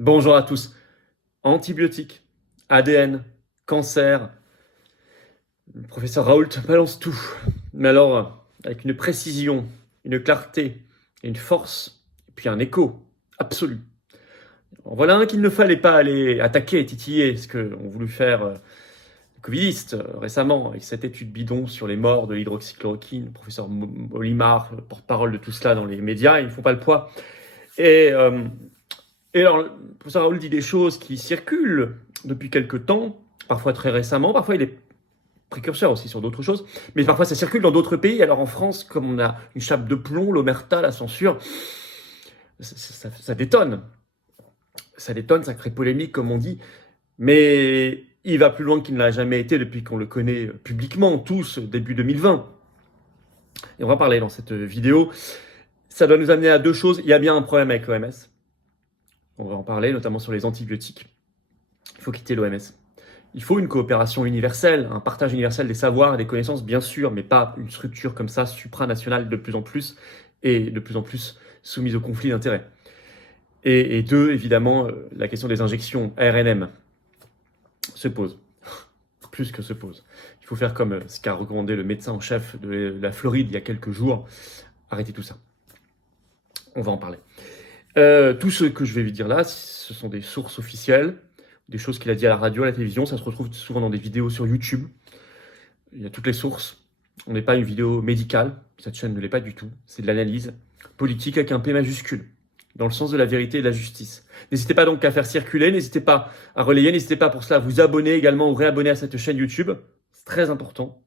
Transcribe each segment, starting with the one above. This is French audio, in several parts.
Bonjour à tous. Antibiotiques, ADN, cancer, le professeur Raoult balance tout. Mais alors, avec une précision, une clarté, une force, et puis un écho absolu. En voilà un qu'il ne fallait pas aller attaquer et titiller, ce qu'ont voulu faire les covidistes récemment, avec cette étude bidon sur les morts de l'hydroxychloroquine. Le professeur Molimar, porte-parole de tout cela dans les médias, ils ne font pas le poids. Et alors, le professeur Raoult dit des choses qui circulent depuis quelque temps, parfois très récemment, parfois il est précurseur aussi sur d'autres choses, mais parfois ça circule dans d'autres pays. Alors en France, comme on a une chape de plomb, l'omerta, la censure, ça détonne. Ça détonne, ça crée polémique, comme on dit, mais il va plus loin qu'il ne l'a jamais été depuis qu'on le connaît publiquement, tous, début 2020. Et on va parler dans cette vidéo. Ça doit nous amener à deux choses. Il y a bien un problème avec l'OMS. On va en parler, notamment sur les antibiotiques. Il faut quitter l'OMS. Il faut une coopération universelle, un partage universel des savoirs et des connaissances, bien sûr, mais pas une structure comme ça, supranationale de plus en plus, et de plus en plus soumise au conflit d'intérêts. Et deux, évidemment, la question des injections RNM se pose, plus que se pose. Il faut faire comme ce qu'a recommandé le médecin en chef de la Floride il y a quelques jours, arrêter tout ça. On va en parler. Tout ce que je vais vous dire là, ce sont des sources officielles, des choses qu'il a dit à la radio, à la télévision. Ça se retrouve souvent dans des vidéos sur YouTube. Il y a toutes les sources. On n'est pas une vidéo médicale. Cette chaîne ne l'est pas du tout. C'est de l'analyse politique avec un P majuscule, dans le sens de la vérité et de la justice. N'hésitez pas donc à faire circuler, n'hésitez pas à relayer, n'hésitez pas pour cela à vous abonner également ou réabonner à cette chaîne YouTube. C'est très important.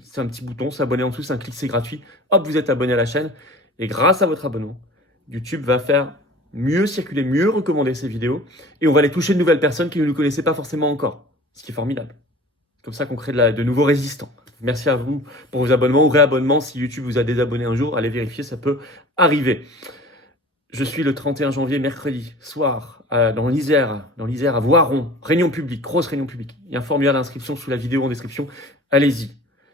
C'est un petit bouton, s'abonner en dessous, c'est un clic, c'est gratuit. Hop, vous êtes abonné à la chaîne. Et grâce à votre abonnement, YouTube va faire mieux circuler, mieux recommander ces vidéos. Et on va aller toucher de nouvelles personnes qui ne nous connaissaient pas forcément encore. Ce qui est formidable. Comme ça qu'on crée de nouveaux résistants. Merci à vous pour vos abonnements ou réabonnements. Si YouTube vous a désabonné un jour, allez vérifier, ça peut arriver. Je suis le 31 janvier, mercredi, soir, dans l'Isère à Voiron, réunion publique, grosse réunion publique. Il y a un formulaire d'inscription sous la vidéo en description. Allez-y.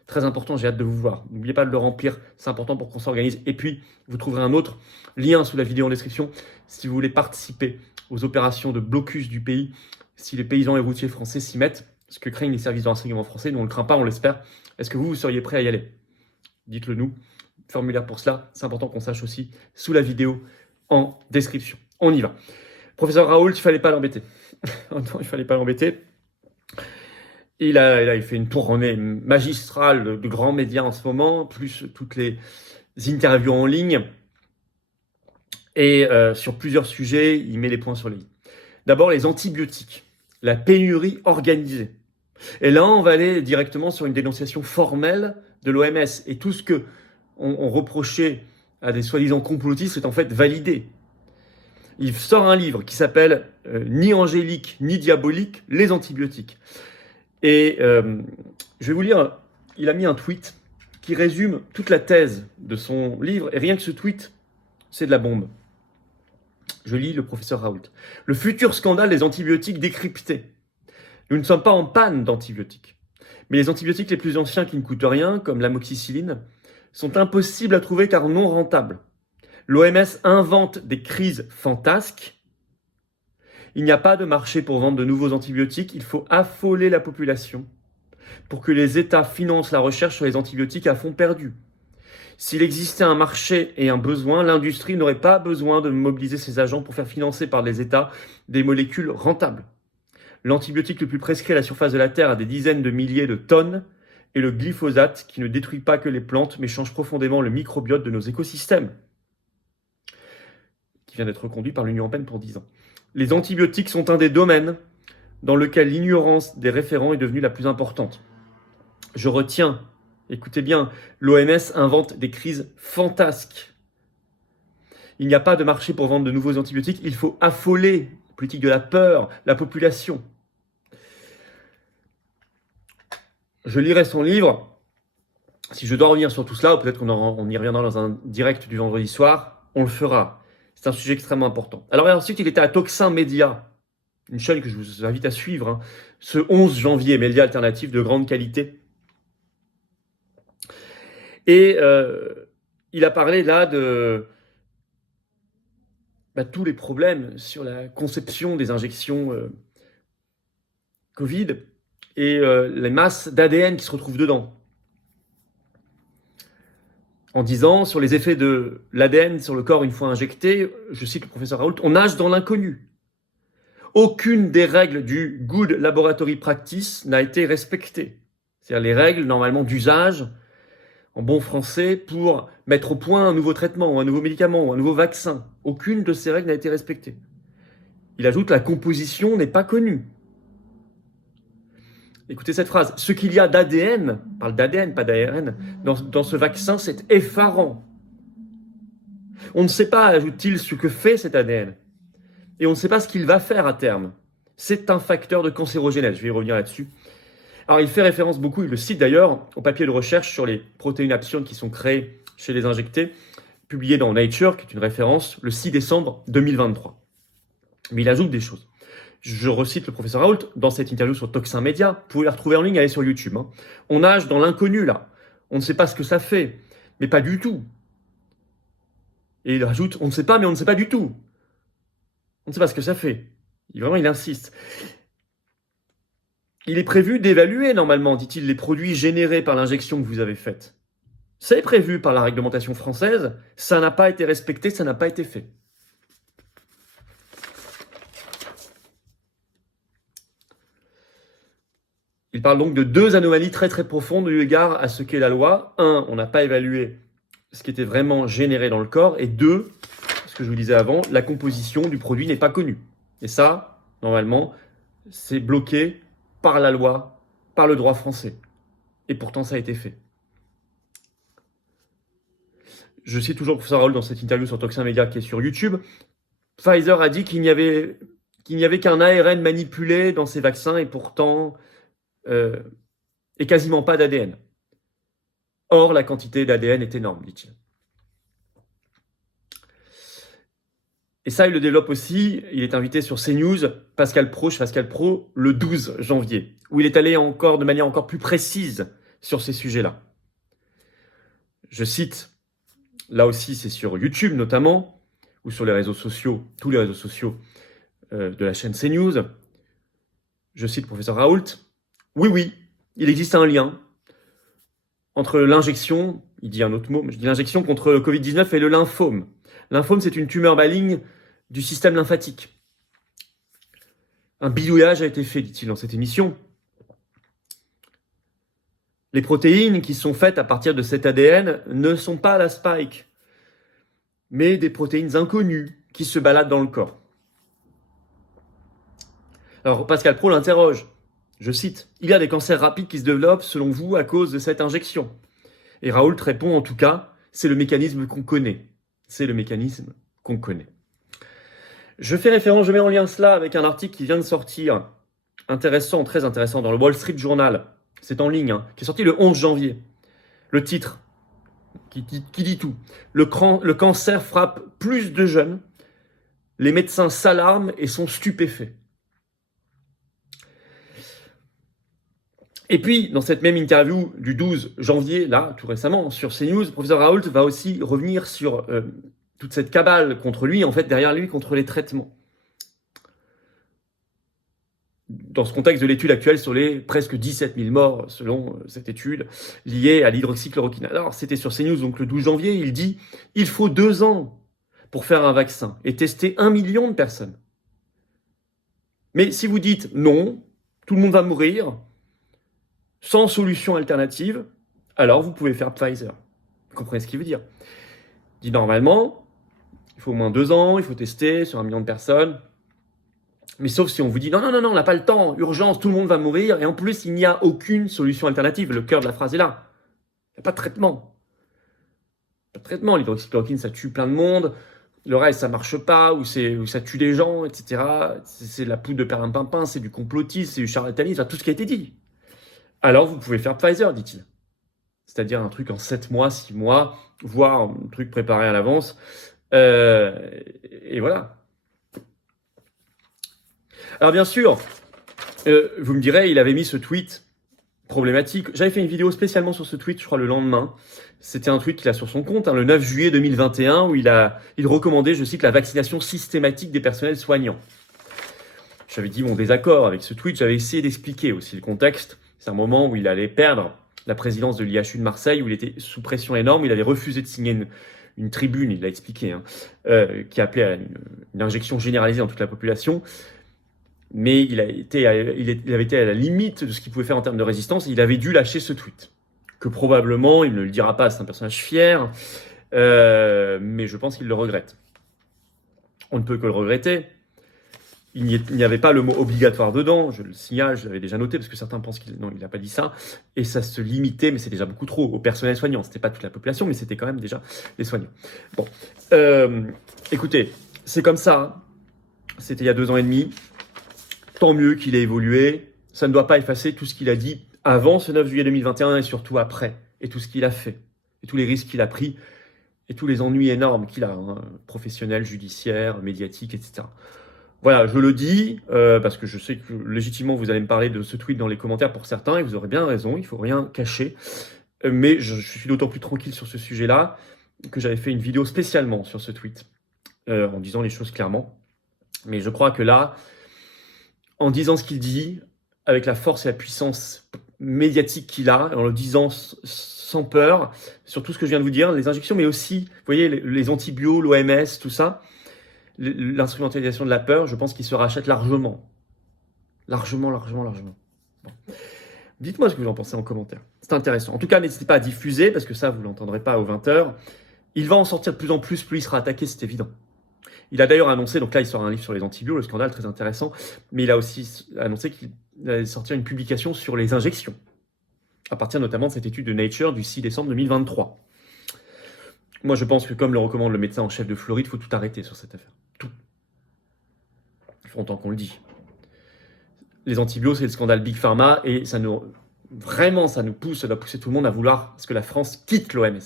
Très important, j'ai hâte de vous voir. N'oubliez pas de le remplir, c'est important pour qu'on s'organise. Et puis, vous trouverez un autre lien sous la vidéo en description si vous voulez participer aux opérations de blocus du pays, si les paysans et routiers français s'y mettent, ce que craignent les services de renseignement français. Nous, on ne le craint pas, on l'espère. Est-ce que vous seriez prêt à y aller? Dites-le nous. Formulaire pour cela, c'est important qu'on sache aussi sous la vidéo en description. On y va. Professeur Raoult, il ne fallait pas l'embêter. Non, il ne fallait pas l'embêter. Il fait une tournée magistrale de grands médias en ce moment, plus toutes les interviews en ligne. Et sur plusieurs sujets, il met les points sur les i. D'abord, les antibiotiques, la pénurie organisée. Et là, on va aller directement sur une dénonciation formelle de l'OMS. Et tout ce que on reprochait à des soi-disant complotistes est en fait validé. Il sort un livre qui s'appelle Ni angélique ni diabolique, les antibiotiques. Et je vais vous lire, il a mis un tweet qui résume toute la thèse de son livre. Et rien que ce tweet, c'est de la bombe. Je lis le professeur Raoult. Le futur scandale des antibiotiques décrypté. Nous ne sommes pas en panne d'antibiotiques. Mais les antibiotiques les plus anciens qui ne coûtent rien, comme l'amoxicilline, sont impossibles à trouver car non rentables. L'OMS invente des crises fantasques. Il n'y a pas de marché pour vendre de nouveaux antibiotiques. Il faut affoler la population pour que les États financent la recherche sur les antibiotiques à fond perdu. S'il existait un marché et un besoin, l'industrie n'aurait pas besoin de mobiliser ses agents pour faire financer par les États des molécules rentables. L'antibiotique le plus prescrit à la surface de la Terre a des dizaines de milliers de tonnes, et le glyphosate qui ne détruit pas que les plantes mais change profondément le microbiote de nos écosystèmes, qui vient d'être reconduit par l'Union européenne pour 10 ans. Les antibiotiques sont un des domaines dans lequel l'ignorance des référents est devenue la plus importante. Je retiens, écoutez bien, l'OMS invente des crises fantasques. Il n'y a pas de marché pour vendre de nouveaux antibiotiques, il faut affoler, politique de la peur, la population. Je lirai son livre. Si je dois revenir sur tout cela, ou peut-être qu'on y reviendra dans un direct du vendredi soir, on le fera. C'est un sujet extrêmement important. Alors ensuite, il était à Toxin Média, une chaîne que je vous invite à suivre, ce 11 janvier, média alternatif de grande qualité. Et il a parlé là tous les problèmes sur la conception des injections Covid et les masses d'ADN qui se retrouvent dedans. En disant sur les effets de l'ADN sur le corps une fois injecté, je cite le professeur Raoult, on nage dans l'inconnu. Aucune des règles du Good Laboratory Practice n'a été respectée. C'est-à-dire les règles normalement d'usage, en bon français, pour mettre au point un nouveau traitement, ou un nouveau médicament, ou un nouveau vaccin. Aucune de ces règles n'a été respectée. Il ajoute la composition n'est pas connue. Écoutez cette phrase. Ce qu'il y a d'ADN, on parle d'ADN, pas d'ARN, dans ce vaccin, c'est effarant. On ne sait pas, ajoute-t-il, ce que fait cet ADN. Et on ne sait pas ce qu'il va faire à terme. C'est un facteur de cancérogénèse. Je vais y revenir là-dessus. Alors, il fait référence beaucoup, il le cite d'ailleurs, au papier de recherche sur les protéines absurdes qui sont créées chez les injectés, publié dans Nature, qui est une référence, le 6 décembre 2023. Mais il ajoute des choses. Je recite le professeur Raoult dans cette interview sur Toxin Média. Vous pouvez la retrouver en ligne, elle est sur YouTube. On nage dans l'inconnu là. On ne sait pas ce que ça fait, mais pas du tout. Et il rajoute, on ne sait pas, mais on ne sait pas du tout. On ne sait pas ce que ça fait. Vraiment, il insiste. Il est prévu d'évaluer normalement, dit-il, les produits générés par l'injection que vous avez faite. C'est prévu par la réglementation française, ça n'a pas été respecté, ça n'a pas été fait. Il parle donc de deux anomalies très très profondes eu égard à ce qu'est la loi. Un, on n'a pas évalué ce qui était vraiment généré dans le corps. Et deux, ce que je vous disais avant, la composition du produit n'est pas connue. Et ça, normalement, c'est bloqué par la loi, par le droit français. Et pourtant, ça a été fait. Je cite toujours le professeur Raoult dans cette interview sur Toxin Média qui est sur YouTube. Pfizer a dit qu'il n'y avait qu'un ARN manipulé dans ces vaccins et pourtant, et quasiment pas d'ADN. Or, la quantité d'ADN est énorme, dit-il. Et ça, il le développe aussi. Il est invité sur CNews, Pascal Pro, le 12 janvier, où il est allé encore de manière encore plus précise sur ces sujets-là. Je cite, là aussi, c'est sur YouTube notamment, ou sur les réseaux sociaux, tous les réseaux sociaux de la chaîne CNews. Je cite le professeur Raoult. Oui, il existe un lien entre l'injection, il dit un autre mot, mais je dis l'injection contre le Covid-19 et le lymphome. Lymphome, c'est une tumeur maligne du système lymphatique. Un bidouillage a été fait, dit-il dans cette émission. Les protéines qui sont faites à partir de cet ADN ne sont pas la spike, mais des protéines inconnues qui se baladent dans le corps. Alors Pascal Pro l'interroge, je cite, « Il y a des cancers rapides qui se développent selon vous à cause de cette injection ?» Et Raoult répond en tout cas, c'est le mécanisme qu'on connaît. C'est le mécanisme qu'on connaît. Je fais référence, je mets en lien cela avec un article qui vient de sortir, intéressant, très intéressant, dans le Wall Street Journal. C'est en ligne, qui est sorti le 11 janvier. Le titre, qui dit tout. Le cancer frappe plus de jeunes. Les médecins s'alarment et sont stupéfaits. Et puis, dans cette même interview du 12 janvier, là, tout récemment, sur CNews, le professeur Raoult va aussi revenir sur toute cette cabale contre lui, en fait, derrière lui, contre les traitements. Dans ce contexte de l'étude actuelle sur les presque 17 000 morts, selon cette étude, liée à l'hydroxychloroquine. Alors, c'était sur CNews, donc le 12 janvier, il dit « Il faut 2 ans pour faire un vaccin et tester 1 million de personnes. Mais si vous dites non, tout le monde va mourir, sans solution alternative, alors vous pouvez faire Pfizer. » Vous comprenez ce qu'il veut dire? Il dit normalement, il faut au moins 2 ans, il faut tester sur 1 million de personnes. Mais sauf si on vous dit non, on n'a pas le temps, urgence, tout le monde va mourir, et en plus, il n'y a aucune solution alternative. Le cœur de la phrase est là. Il n'y a pas de traitement. Pas de traitement. L'hydroxychloroquine, ça tue plein de monde. Le reste, ça marche pas, ou ça tue des gens, etc. C'est de la poudre de perlimpinpin, c'est du complotisme, c'est du charlatanisme, tout ce qui a été dit. Alors, vous pouvez faire Pfizer, dit-il. C'est-à-dire un truc en 7 mois, 6 mois, voire un truc préparé à l'avance. Et voilà. Alors bien sûr, vous me direz, il avait mis ce tweet problématique. J'avais fait une vidéo spécialement sur ce tweet, je crois le lendemain. C'était un tweet qu'il a sur son compte, le 9 juillet 2021, où il recommandait, je cite, la vaccination systématique des personnels soignants. J'avais dit mon désaccord avec ce tweet, j'avais essayé d'expliquer aussi le contexte. C'est un moment où il allait perdre la présidence de l'IHU de Marseille, où il était sous pression énorme, il avait refusé de signer une tribune, il l'a expliqué, qui appelait à une injection généralisée dans toute la population. Mais il avait été à la limite de ce qu'il pouvait faire en termes de résistance, et il avait dû lâcher ce tweet. Que probablement, il ne le dira pas, c'est un personnage fier, mais je pense qu'il le regrette. On ne peut que le regretter. Il n'y avait pas le mot obligatoire dedans, je le signale, je l'avais déjà noté, parce que certains pensent qu'il n'a pas dit ça, et ça se limitait, mais c'est déjà beaucoup trop, au personnel soignant. C'était pas toute la population, mais c'était quand même déjà les soignants. Bon, écoutez, c'est comme ça, c'était il y a 2 ans et demi, tant mieux qu'il ait évolué, ça ne doit pas effacer tout ce qu'il a dit avant ce 9 juillet 2021, et surtout après, et tout ce qu'il a fait, et tous les risques qu'il a pris, et tous les ennuis énormes qu'il a, professionnels, judiciaires, médiatiques, etc. Voilà, je le dis parce que je sais que légitimement vous allez me parler de ce tweet dans les commentaires pour certains et vous aurez bien raison, il ne faut rien cacher. Mais je suis d'autant plus tranquille sur ce sujet-là que j'avais fait une vidéo spécialement sur ce tweet en disant les choses clairement. Mais je crois que là, en disant ce qu'il dit, avec la force et la puissance médiatique qu'il a, en le disant sans peur, sur tout ce que je viens de vous dire, les injections, mais aussi, vous voyez, les antibiotiques, l'OMS, tout ça, l'instrumentalisation de la peur, je pense qu'il se rachète largement. Largement. Bon. Dites-moi ce que vous en pensez en commentaire. C'est intéressant. En tout cas, n'hésitez pas à diffuser, parce que ça, vous ne l'entendrez pas aux 20h. Il va en sortir de plus en plus il sera attaqué, c'est évident. Il a d'ailleurs annoncé, donc là, il sort un livre sur les antibiotiques, le scandale, très intéressant, mais il a aussi annoncé qu'il allait sortir une publication sur les injections, à partir notamment de cette étude de Nature du 6 décembre 2023. Moi, je pense que, comme le recommande le médecin en chef de Floride, il faut tout arrêter sur cette affaire. Tout. Il faut longtemps qu'on le dit. Les antibiotiques, c'est le scandale Big Pharma, et ça nous pousse, ça doit pousser tout le monde à vouloir que la France quitte l'OMS.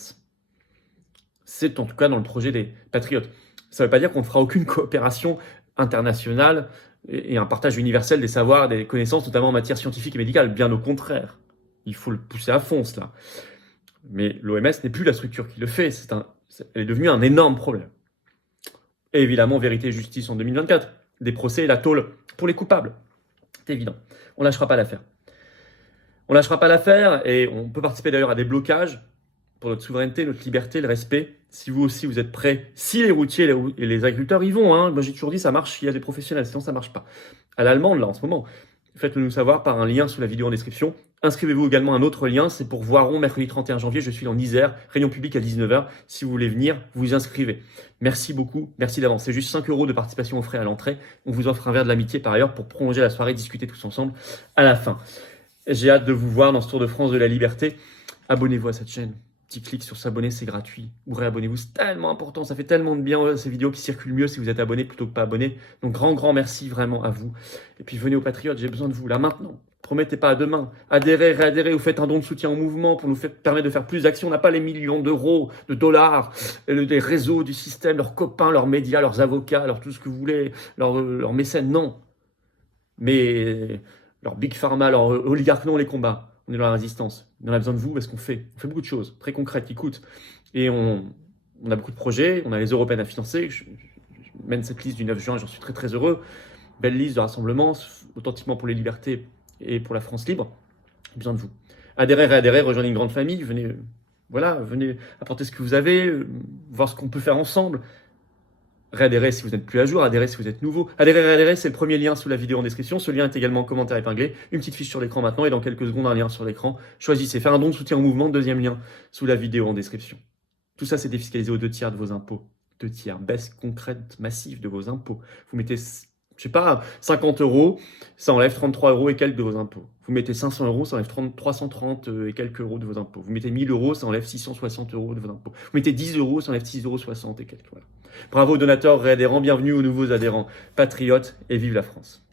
C'est en tout cas dans le projet des patriotes. Ça ne veut pas dire qu'on ne fera aucune coopération internationale et un partage universel des savoirs, des connaissances, notamment en matière scientifique et médicale. Bien au contraire. Il faut le pousser à fond, cela. Mais l'OMS n'est plus la structure qui le fait. Elle est devenue un énorme problème. Et évidemment, vérité et justice en 2024. Des procès et la tôle pour les coupables. C'est évident. On ne lâchera pas l'affaire. On ne lâchera pas l'affaire et on peut participer d'ailleurs à des blocages pour notre souveraineté, notre liberté, le respect. Si vous aussi vous êtes prêts, si les routiers et les agriculteurs y vont, moi j'ai toujours dit ça marche s'il y a des professionnels, sinon ça marche pas. À l'allemande là en ce moment, faites-le nous savoir par un lien sous la vidéo en description. Inscrivez-vous également à un autre lien, c'est pour Voiron, mercredi 31 janvier, je suis en Isère, réunion publique à 19h. Si vous voulez venir, vous inscrivez. Merci beaucoup, merci d'avance. C'est juste 5 € de participation aux frais à l'entrée. On vous offre un verre de l'amitié par ailleurs pour prolonger la soirée, discuter tous ensemble à la fin. J'ai hâte de vous voir dans ce Tour de France de la liberté. Abonnez-vous à cette chaîne. Petit clic sur s'abonner, c'est gratuit. Ou réabonnez-vous, c'est tellement important, ça fait tellement de bien, ces vidéos qui circulent mieux si vous êtes abonné plutôt que pas abonné. Donc grand merci vraiment à vous. Et puis venez aux Patriotes, j'ai besoin de vous là maintenant. Promettez pas à demain. Adhérez, réadhérez ou faites un don de soutien au mouvement pour nous permettre de faire plus d'actions. On n'a pas les millions d'euros, de dollars, des réseaux du système, leurs copains, leurs médias, leurs avocats, tout ce que vous voulez, leurs mécènes, non. Mais leurs big pharma, leurs oligarques, non, les combats. On est dans la résistance. On a besoin de vous parce qu'on fait beaucoup de choses très concrètes qui coûtent. Et on a beaucoup de projets, on a les européennes à financer. Je mène cette liste du 9 juin, j'en suis très heureux. Belle liste de rassemblements, authentiquement pour les libertés et pour la France libre. J'ai besoin de vous. Adhérez, réadhérez, rejoignez une grande famille. Venez apporter ce que vous avez, voir ce qu'on peut faire ensemble. Réadhérez si vous n'êtes plus à jour, adhérez si vous êtes nouveau. Adhérez, c'est le premier lien sous la vidéo en description. Ce lien est également en commentaire épinglé. Une petite fiche sur l'écran maintenant et dans quelques secondes un lien sur l'écran. Choisissez, faire un don de soutien au mouvement, deuxième lien sous la vidéo en description. Tout ça, c'est défiscalisé aux 2 tiers de vos impôts. 2 tiers, baisse concrète, massive de vos impôts. Vous mettez, 50 €, ça enlève 33 € et quelques de vos impôts. Vous mettez 500 €, ça enlève 330 et quelques euros de vos impôts. Vous mettez 1000 €, ça enlève 660 € de vos impôts. Vous mettez 10 €, ça enlève 6,60 € et quelques. Voilà. Bravo aux donateurs, réadhérents, bienvenue aux nouveaux adhérents, patriotes et vive la France.